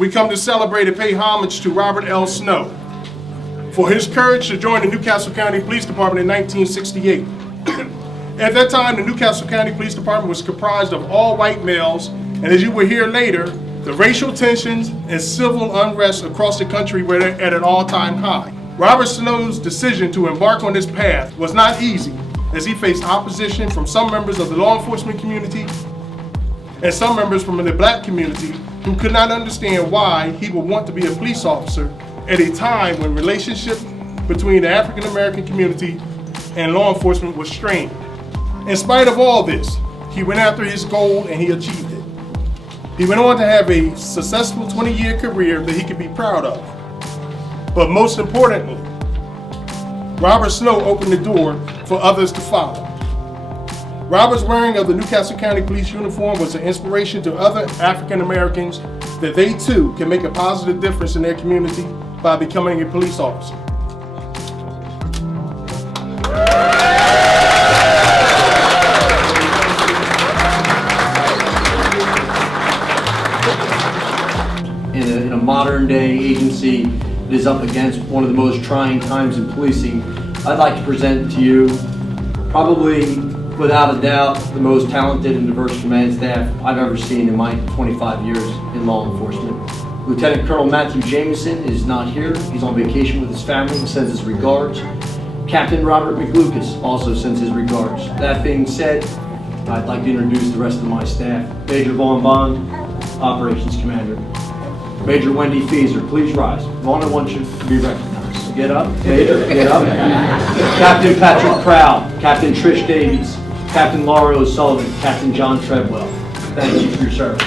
we come to celebrate and pay homage to Robert L. Snow for his courage to join the Newcastle County Police Department in 1968. At that time, the Newcastle County Police Department was comprised of all white males, and as you will hear later, the racial tensions and civil unrest across the country were at an all-time high. Robert Snow's decision to embark on this path was not easy, as he faced opposition from some members of the law enforcement community and some members from the black community who could not understand why he would want to be a police officer at a time when relationship between the African American community and law enforcement was strained. In spite of all this, he went after his goal and he achieved it. He went on to have a successful 20-year career that he could be proud of. But most importantly, Robert Snow opened the door for others to follow. Robert's wearing of the Newcastle County Police uniform was an inspiration to other African Americans that they too can make a positive difference in their community by becoming a police officer. In a modern day agency that is up against one of the most trying times in policing, I'd like to present to you probably without a doubt the most talented and diverse command staff I've ever seen in my 25 years in law enforcement. Lieutenant Colonel Matthew Jameson is not here. He's on vacation with his family and sends his regards. Captain Robert McLucas also sends his regards. That being said, I'd like to introduce the rest of my staff. Major Vaughn Bond, Operations Commander. Major Wendy Feeser, please rise. Vaughn, I want you to be recognized. Get up, Major, get up. Captain Patrick Proud, Captain Trish Davies, Captain Laura O'Sullivan, Captain John Treadwell. Thank you for your service.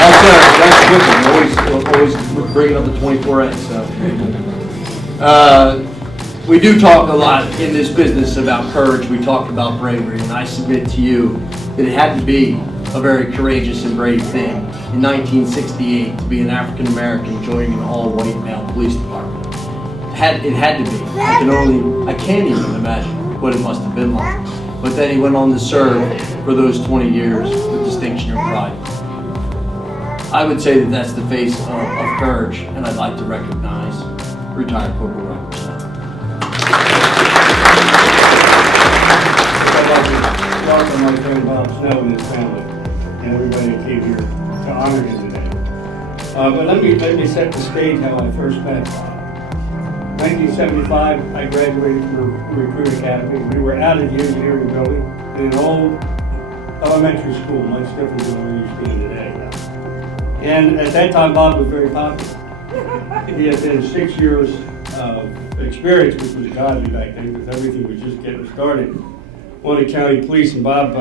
That's good. Always bringing up the 24A. So. We do talk a lot in this business about courage. We talk about bravery, and I submit to you that it had to be a very courageous and brave thing in 1968 to be an African American joining an all-white male police department. It had to be. I can't even imagine what it must have been like. But then he went on to serve for those 20 years with distinction and pride. I would say that that's the face of courage, and I'd like to recognize retired Corporal Robert Snow. I'd like to welcome my friend Bob Snow and his family and everybody that came here to honor him today. But let me set the stage how I first met Bob. 1975, I graduated from Recruit Academy. We were out of the engineering building in an old elementary school, much different than where you stand today. And at that time, Bob was very popular. He had been 6 years of experience, which was godly back then, because everything was just getting started. On the county police, and Bob,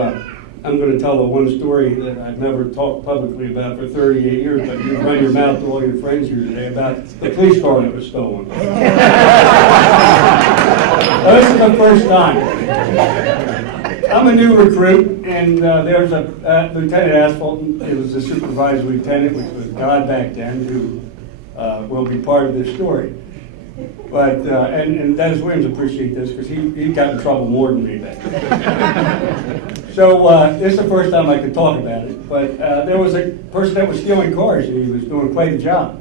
I'm going to tell the one story that I've never talked publicly about for 38 years, but you run your mouth to all your friends here today about the police car that was stolen. This is the first time. I'm a new recruit, and there's a Lieutenant Asphalt. It was the supervisor lieutenant, which was God back then, who will be part of this story. But, and Dennis Williams appreciate this because he got in trouble more than me back then. So this is the first time I could talk about it. But there was a person that was stealing cars, and he was doing quite a job.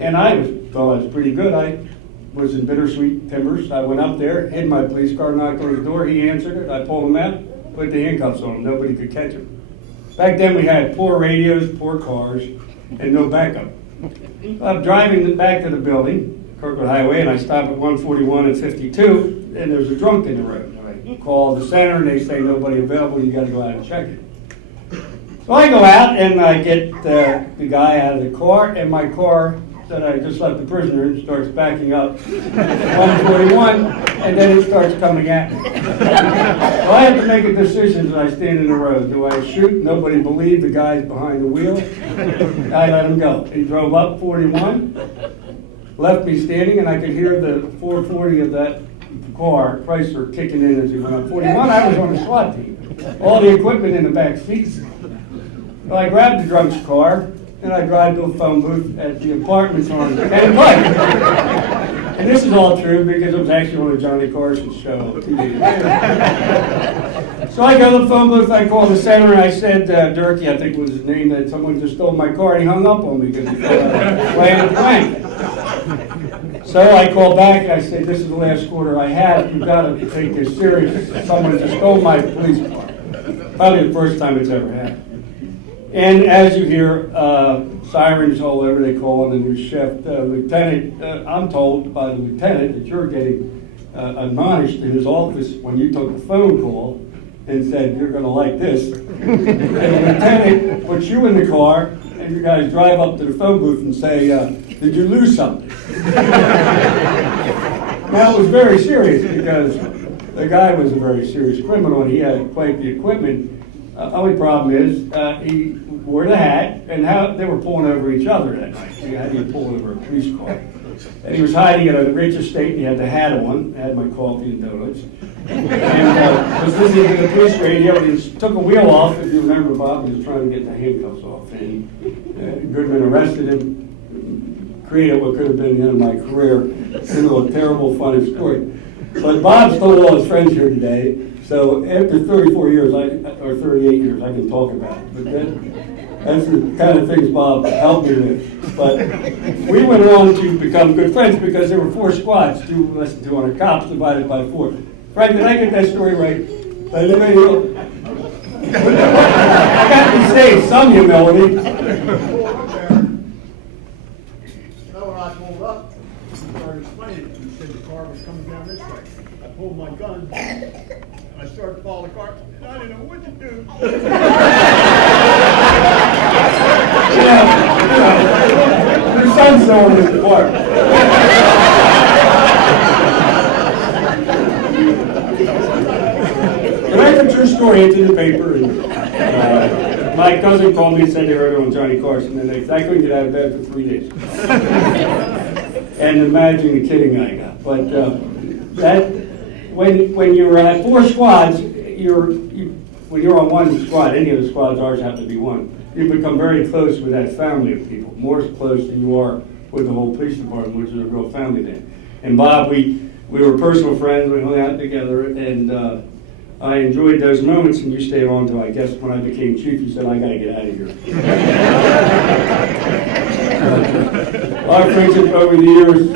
And thought I was pretty good. I was in Bittersweet Timbers. I went up there, hid my police car, knocked on his door. He answered it. I pulled him out, put the handcuffs on him. Nobody could catch him. Back then we had poor radios, poor cars, and no backup. So I'm driving back to the building, Kirkwood Highway, and I stop at 141 and 52, and there's a drunk in the road. I call the center, and they say nobody available. You got to go out and check it. So I go out and I get the guy out of the car, and my car that I just left the prisoner in starts backing up 141, and then it starts coming at me. So I have to make a decision as I stand in the road. Do I shoot? Nobody believed the guy's behind the wheel. I let him go. He drove up 41, left me standing, and I could hear the 440 of that car, Chrysler, kicking in as he went up 41. I was on the SWAT team. All the equipment in the back seat. So I grabbed the drunk's car, and I drive to a phone booth at the apartments on 10 Pike. And this is all true because it was actually on a Johnny Carson show 2 days later. So I go to the phone booth, I called the center, and I said, Durkee, I think was his name, that someone just stole my car, and he hung up on me because he thought I was playing a prank. So I called back, and I said, this is the last quarter I have, you've got to take this serious. Someone just stole my police car. Probably the first time it's ever happened. And as you hear, sirens all over, they call on the new shift. Lieutenant, I'm told by the lieutenant that you're getting admonished in his office when you took the phone call and said, you're going to like this. And the lieutenant puts you in the car, and you guys drive up to the phone booth and say, did you lose something? Now, it was very serious because the guy was a very serious criminal, and he had quite the equipment. Only problem is, he wore the hat, and how they were pulling over each other that night. How do you pull over a police car? And he was hiding at a rich estate, and he had the hat on. I had my coffee and donuts. And was listening to the police radio, and he took a wheel off. If you remember, Bob, he was trying to get the handcuffs off. And Goodman arrested him, created what could have been the end of my career into a terrible, funny story. But Bob stole all his friends here today. So after 34 years, or 38 years, I can talk about it. But that's the kind of things Bob helped me with. But we went on to become good friends because there were 4 squads, 2 less than 200 cops divided by 4. Frank, did I get that story right? I got to save some humility. When I pulled up, he started explaining, he said the car was coming down this way. I pulled my gun, and I started to follow the car, and I didn't know what to do. Your son's still in this car. But I put your story into the paper, and my cousin called me and said they heard it on Johnny Carson, and I couldn't get out of bed for 3 days. And imagine the kidding I got. But that when you're at 4 squads, when you're on one squad, any of the squads, ours happen to be one, you become very close with that family of people, more close than you are with the whole police department, which is a real family thing. And Bob, we were personal friends, we hung out together, and I enjoyed those moments, and you stayed on until I guess when I became chief, you said, I gotta get out of here. Our friendship over the years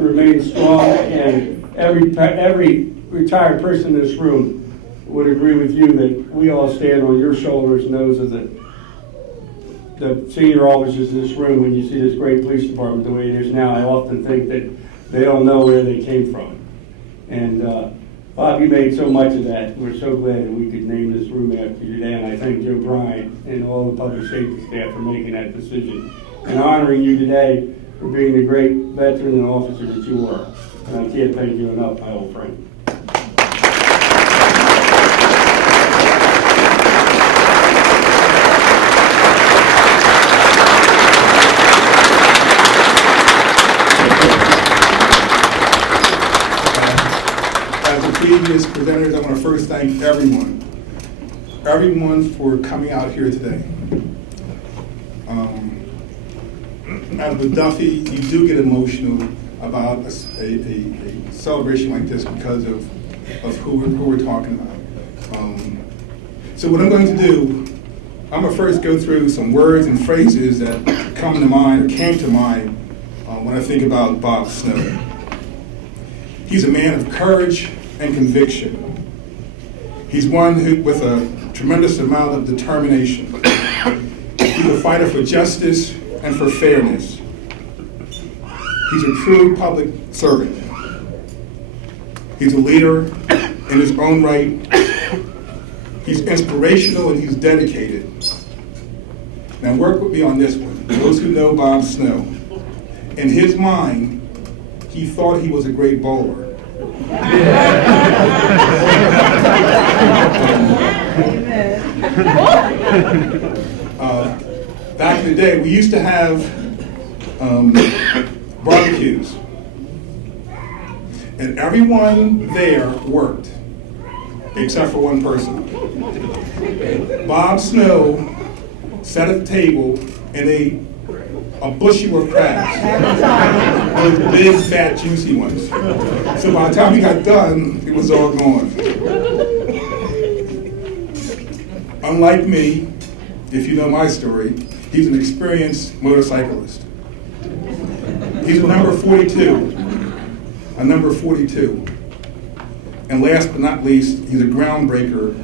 remains strong, and every retired person in this room would agree with you that we all stand on your shoulders and those of the senior officers in this room. When you see this great police department the way it is now, I often think that they don't know where they came from. And Bob, you made so much of that. We're so glad that we could name this room after you today, and I thank Joe Bryan and all the public safety staff for making that decision and honoring you today for being the great veteran and officer that you are. And I can't thank you enough, my old friend. Previous presenters, I want to first thank everyone for coming out here today. As with Duffy, you do get emotional about a celebration like this because of who we're talking about. So what I'm going to do, I'm going to first go through some words and phrases that come to mind or came to mind when I think about Bob Snow. He's a man of courage and conviction. He's one who, with a tremendous amount of determination. He's a fighter for justice and for fairness. He's a true public servant. He's a leader in his own right. He's inspirational and he's dedicated. Now work with me on this one. Those who know Bob Snow, in his mind, he thought he was a great bowler. Back in the day, we used to have barbecues, and everyone there worked, except for one person. Bob Snow sat at the table, and a bushel of crabs. Those big, fat, juicy ones. So by the time he got done, it was all gone. Unlike me, if you know my story, he's an experienced motorcyclist. He's a number 42. A number 42. And last but not least, he's a groundbreaker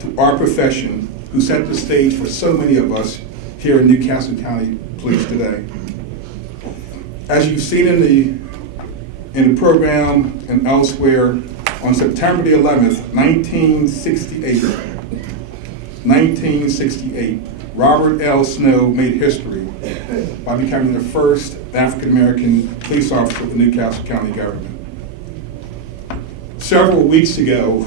to our profession who set the stage for so many of us here in Newcastle County Police today. As you've seen in the program and elsewhere, on September the 11th, 1968, Robert L. Snow made history by becoming the first African-American police officer of the Newcastle County government. Several weeks ago,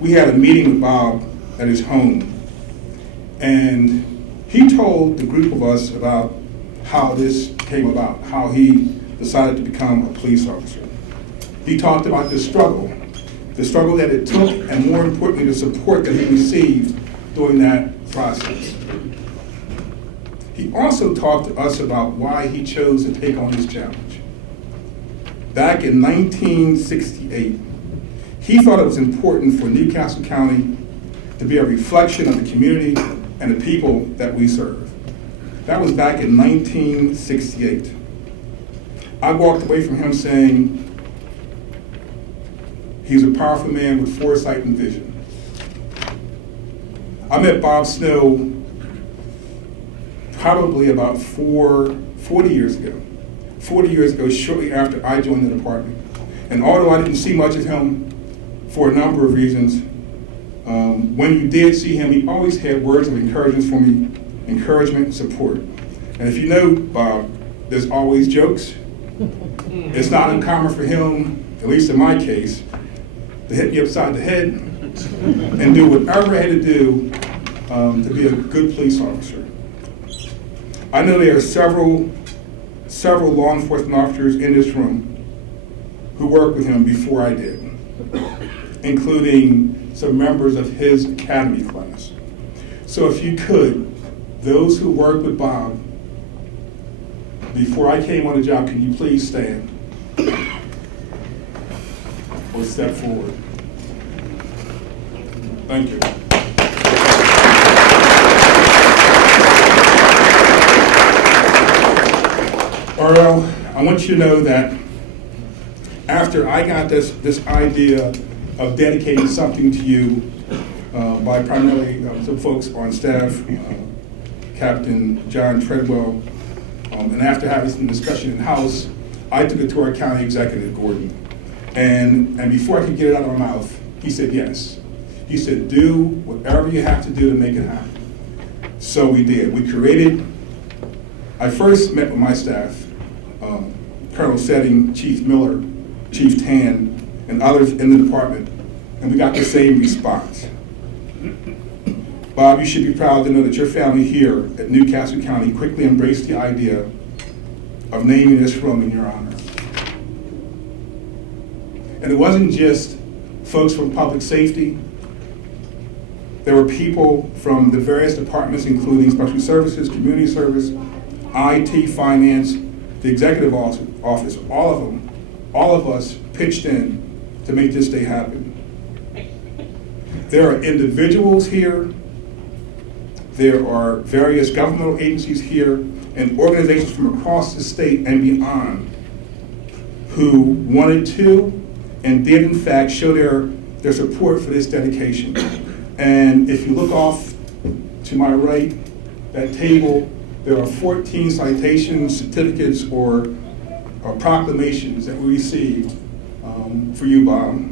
we had a meeting with Bob at his home, and he told the group of us about how this came about, how he decided to become a police officer. He talked about the struggle that it took, and more importantly, the support that he received during that process. He also talked to us about why he chose to take on this challenge. Back in 1968, he thought it was important for Newcastle County to be a reflection of the community and the people that we serve. That was back in 1968. I walked away from him saying, he's a powerful man with foresight and vision. I met Bob Snow probably about 40 years ago. 40 years ago, shortly after I joined the department. And although I didn't see much of him for a number of reasons, when you did see him, he always had words of encouragement for me, encouragement and support. And if you know Bob, there's always jokes. It's not uncommon for him, at least in my case, to hit me upside the head and do whatever I had to do to be a good police officer. I know there are several law enforcement officers in this room who worked with him before I did, including some members of his academy class. So if you could, those who worked with Bob before I came on the job, can you please stand or step forward? Thank you. Earl, I want you to know that after I got this idea of dedicating something to you by primarily some folks on staff, Captain John Treadwell, and after having some discussion in-house, I took it to our county executive, Gordon. And before I could get it out of my mouth, he said yes. He said, do whatever you have to do to make it happen. So we did. I first met with my staff, Colonel Setting, Chief Miller, Chief Tan, and others in the department, and we got the same response. Bob, you should be proud to know that your family here at Newcastle County quickly embraced the idea of naming this room in your honor. And it wasn't just folks from public safety. There were people from the various departments, including special services, community service, IT, finance, the executive office, all of them, all of us pitched in to make this day happen. There are individuals here, there are various governmental agencies here, and organizations from across the state and beyond who wanted to and did in fact show their support for this dedication. And if you look off to my right, that table, there are 14 citations, certificates, or proclamations that we received for you, Bob.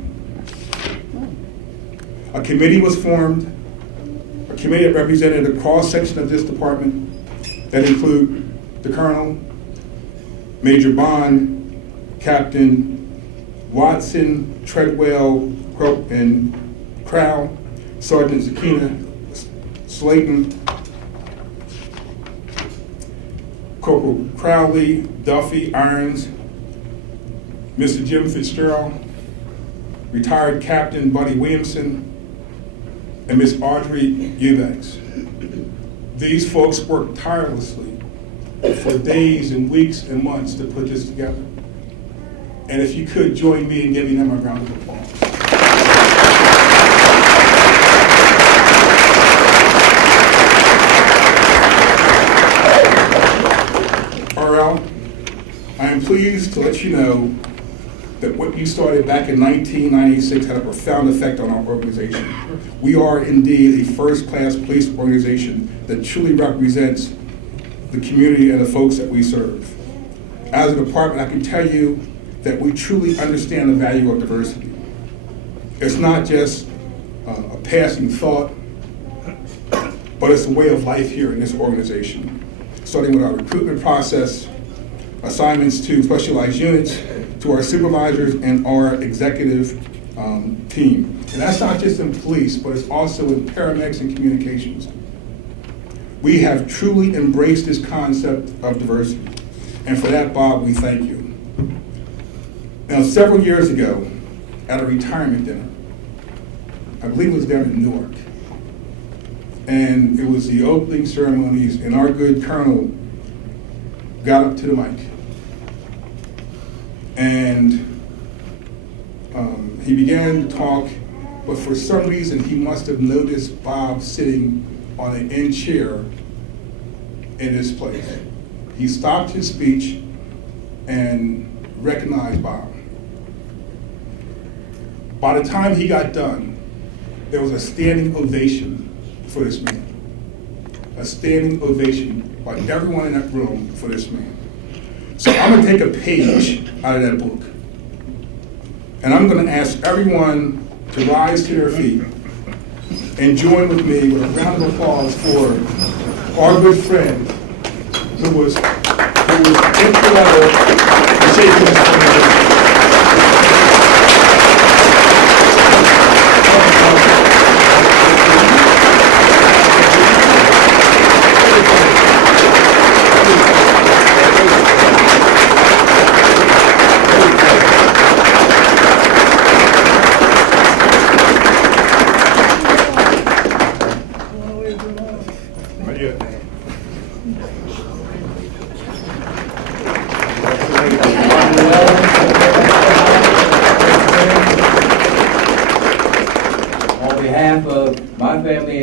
A committee was formed, a committee that represented a cross-section of this department that include the Colonel, Major Bond, Captain Watson, Treadwell, and Crow, Sergeant Zakina Slayton, Corporal Crowley, Duffy, Irons, Mr. Jim Fitzgerald, retired Captain Buddy Williamson, and Miss Audrey Eubanks. These folks worked tirelessly for days and weeks and months to put this together. And if you could, join me in giving them a round of applause. RL, I am pleased to let you know that what you started back in 1996 had a profound effect on our organization. We are indeed a first-class police organization that truly represents the community and the folks that we serve. As a department, I can tell you that we truly understand the value of diversity. It's not just a passing thought, but it's a way of life here in this organization. Starting with our recruitment process, assignments to specialized units, to our supervisors and our executive team. And that's not just in police, but it's also in paramedics and communications. We have truly embraced this concept of diversity. And for that, Bob, we thank you. Now, several years ago, at a retirement dinner, I believe it was down in Newark, and it was the opening ceremonies, and our good colonel got up to the mic. And he began to talk, but for some reason he must have noticed Bob sitting on an end chair in this place. He stopped his speech and recognized Bob. By the time he got done, there was a standing ovation for this man. A standing ovation by everyone in that room for this man. So I'm going to take a page out of that book. And I'm going to ask everyone to rise to their feet and join with me with a round of applause for our good friend who was instrumental in shaping this organization.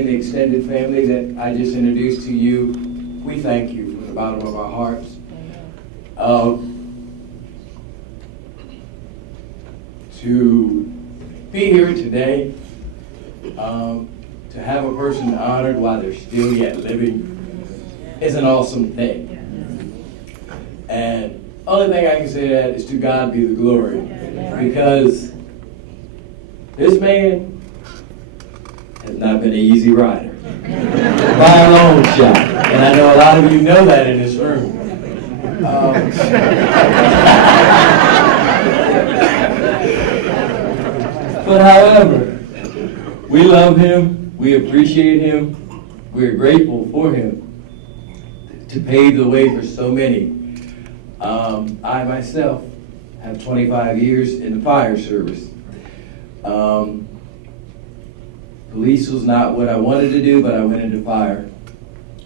Extended family that I just introduced to you, we thank you from the bottom of our hearts. To be here today, to have a person honored while they're still yet living is an awesome thing. And only thing I can say to that is to God be the glory, because this man has not been an easy rider, by a long shot. And I know a lot of you know that in this room. But however, we love him, we appreciate him, we're grateful for him to pave the way for so many. I myself have 25 years in the fire service. Police was not what I wanted to do, but I went into fire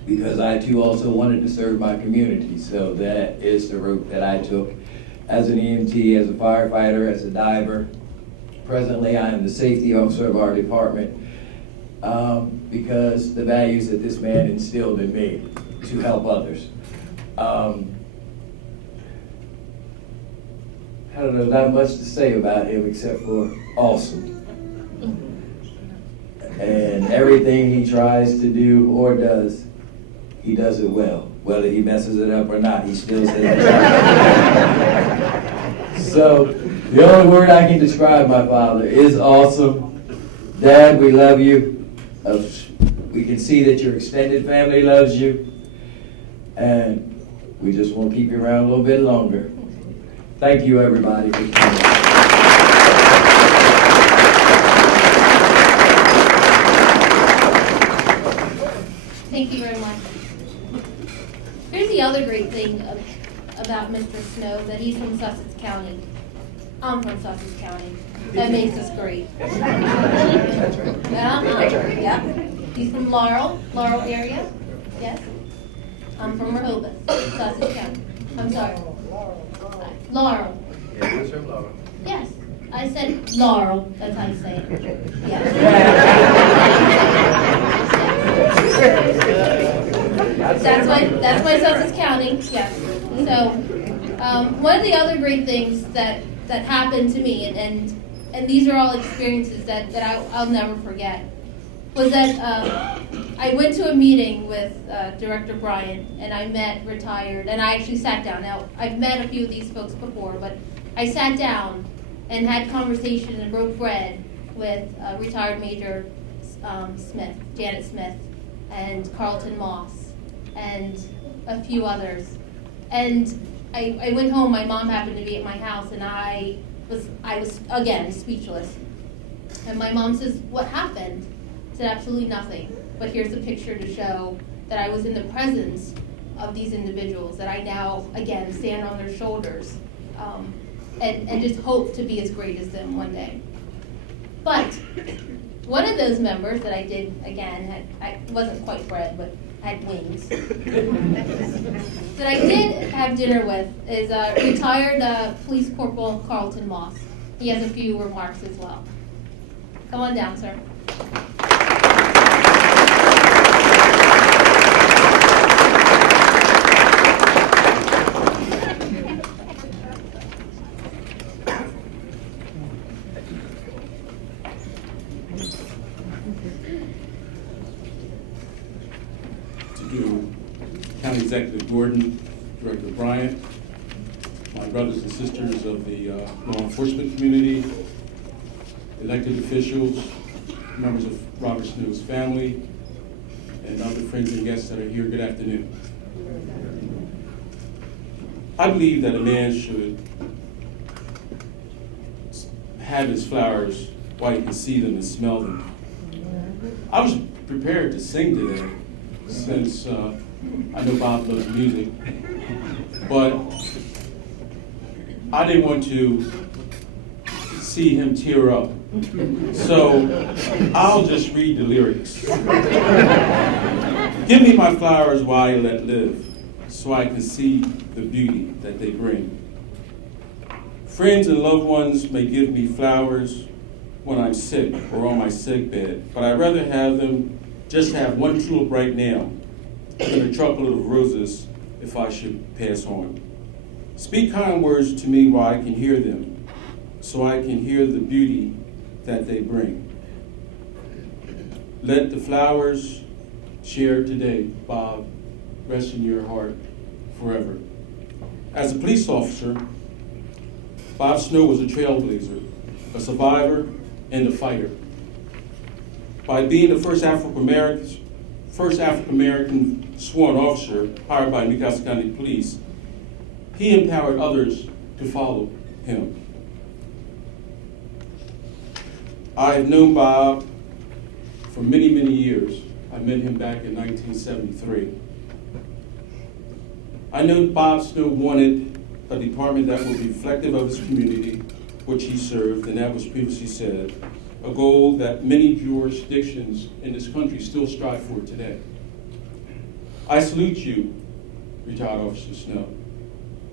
because I too also wanted to serve my community. So that is the route that I took as an EMT, as a firefighter, as a diver. Presently, I am the safety officer of our department because the values that this man instilled in me to help others. I don't know, not much to say about him except for awesome. And everything he tries to do or does, he does it well. Whether he messes it up or not, he still says it. So, the only word I can describe my father is awesome. Dad, we love you. We can see that your extended family loves you. And we just want to keep you around a little bit longer. Thank you, everybody, for coming. Thank you very much. Here's the other great thing about Mr. Snow, that he's from Sussex County. I'm from Sussex County. That makes us great. That's right. Yep. He's from Laurel area. Yes? I'm from Rehoboth, Sussex County. I'm sorry. Laurel. Yes, I said Laurel, that's how you say it. Yes. That's my Sussex County, yes. So, one of the other great things that happened to me, and these are all experiences that I'll never forget, was that I went to a meeting with Director Bryant, and I met retired, and I actually sat down. Now, I've met a few of these folks before, but I sat down and had conversation and broke bread with retired Major Smith, Janet Smith, and Carlton Moss, and a few others. And I went home, my mom happened to be at my house, and I was again, speechless. And my mom says, "What happened?" I said, "Absolutely nothing, but here's a picture to show that I was in the presence of these individuals, that I now, again, stand on their shoulders, and just hope to be as great as them one day." But one of those members that I did, again, I wasn't quite bread, but had wings, that I did have dinner with is retired Police Corporal Carlton Moss. He has a few remarks as well. Come on down, sir. County Executive Gordon, Director Bryant, my brothers and sisters of the law enforcement community, elected officials, members of Robert Snow's family, and other friends and guests that are here, good afternoon. I believe that a man should have his flowers while he can see them and smell them. I was prepared to sing today, since I know Bob loves music, but I didn't want to see him tear up. So I'll just read the lyrics. Give me my flowers while I let live, so I can see the beauty that they bring. Friends and loved ones may give me flowers when I'm sick or on my sick bed, but I'd rather have them just have one tulip right now than a truckload of roses if I should pass on. Speak kind words to me while I can hear them, so I can hear the beauty that they bring. Let the flowers shared today, Bob, rest in your heart forever. As a police officer, Bob Snow was a trailblazer, a survivor, and a fighter. By being the first African-American sworn officer hired by Newcastle County Police, he empowered others to follow him. I've known Bob for many, many years. I met him back in 1973. I know Bob Snow wanted a department that would be reflective of his community, which he served, and that was previously said, a goal that many jurisdictions in this country still strive for today. I salute you, retired Officer Snow.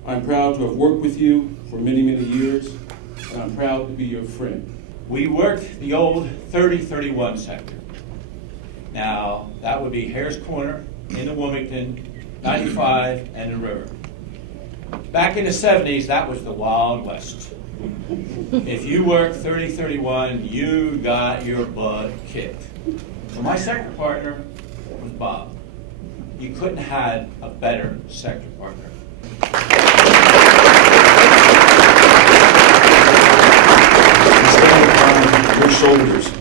I'm proud to have worked with you for many, many years, and I'm proud to be your friend. We worked the old 3031 sector. Now, that would be Harris Corner, into Wilmington, 95, and the river. Back in the 70s, that was the Wild West. If you worked 3031, you got your butt kicked. So my sector partner was Bob. You couldn't have had a better sector partner. Stand on your shoulders.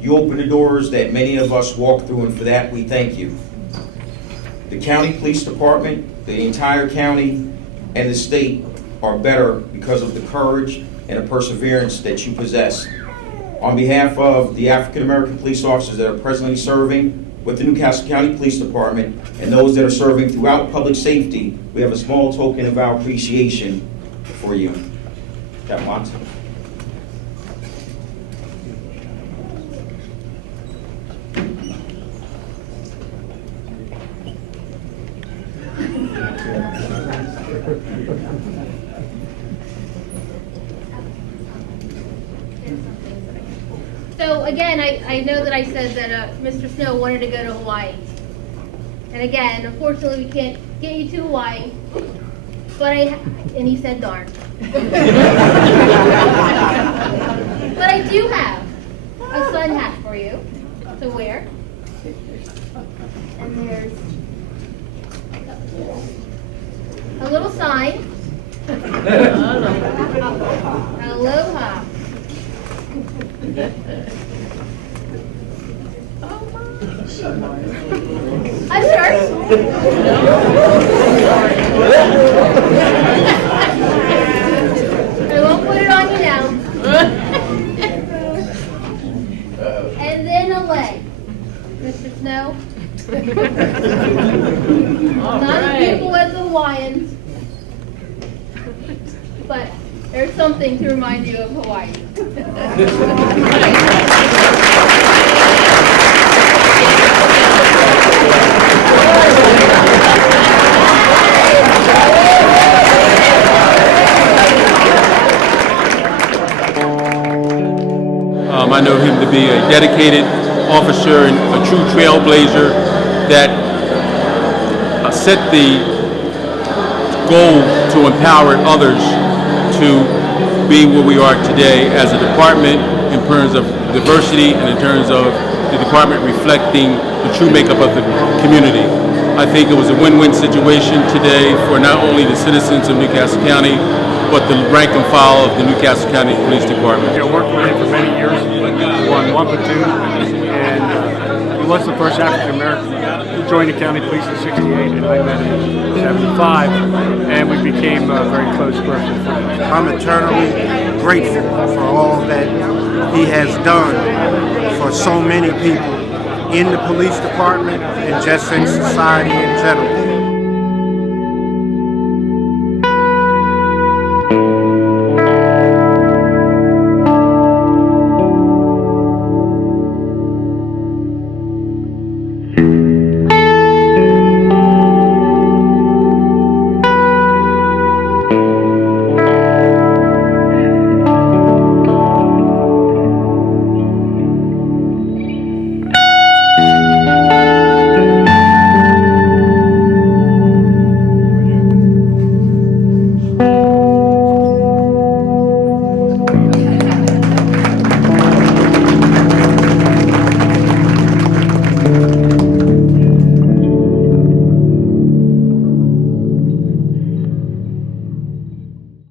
You opened the doors that many of us walked through, and for that we thank you. The county police department, the entire county, and the state are better because of the courage and the perseverance that you possess. On behalf of the African American police officers that are presently serving with the Newcastle County Police Department and those that are serving throughout public safety, we have a small token of our appreciation for you. Captain Watts. again, I know that I said that Mr. Snow wanted to go to Hawaii. And again, unfortunately, we can't get you to Hawaii, and he said darn. But I do have a sun hat for you to wear. And there's a little sign. Aloha. A shirt. I won't put it on you now. And then a leg. Mr. Snow. Not as beautiful as the Hawaiians, but there's something to remind you of Hawaii. I know him to be a dedicated officer and a true trailblazer that set the goal to empower others to be where we are today as a department in terms of diversity and in terms of the department reflecting the true makeup of the community. I think it was a win-win situation today for not only the citizens of Newcastle County, but the rank and file of the Newcastle County Police Department. I worked with him for many years, won one platoon, and he was the first African American who joined the county police in '68, and I met him in '75, and we became very close personal friends. I'm eternally grateful for all that he has done for so many people in the police department and just in society in general.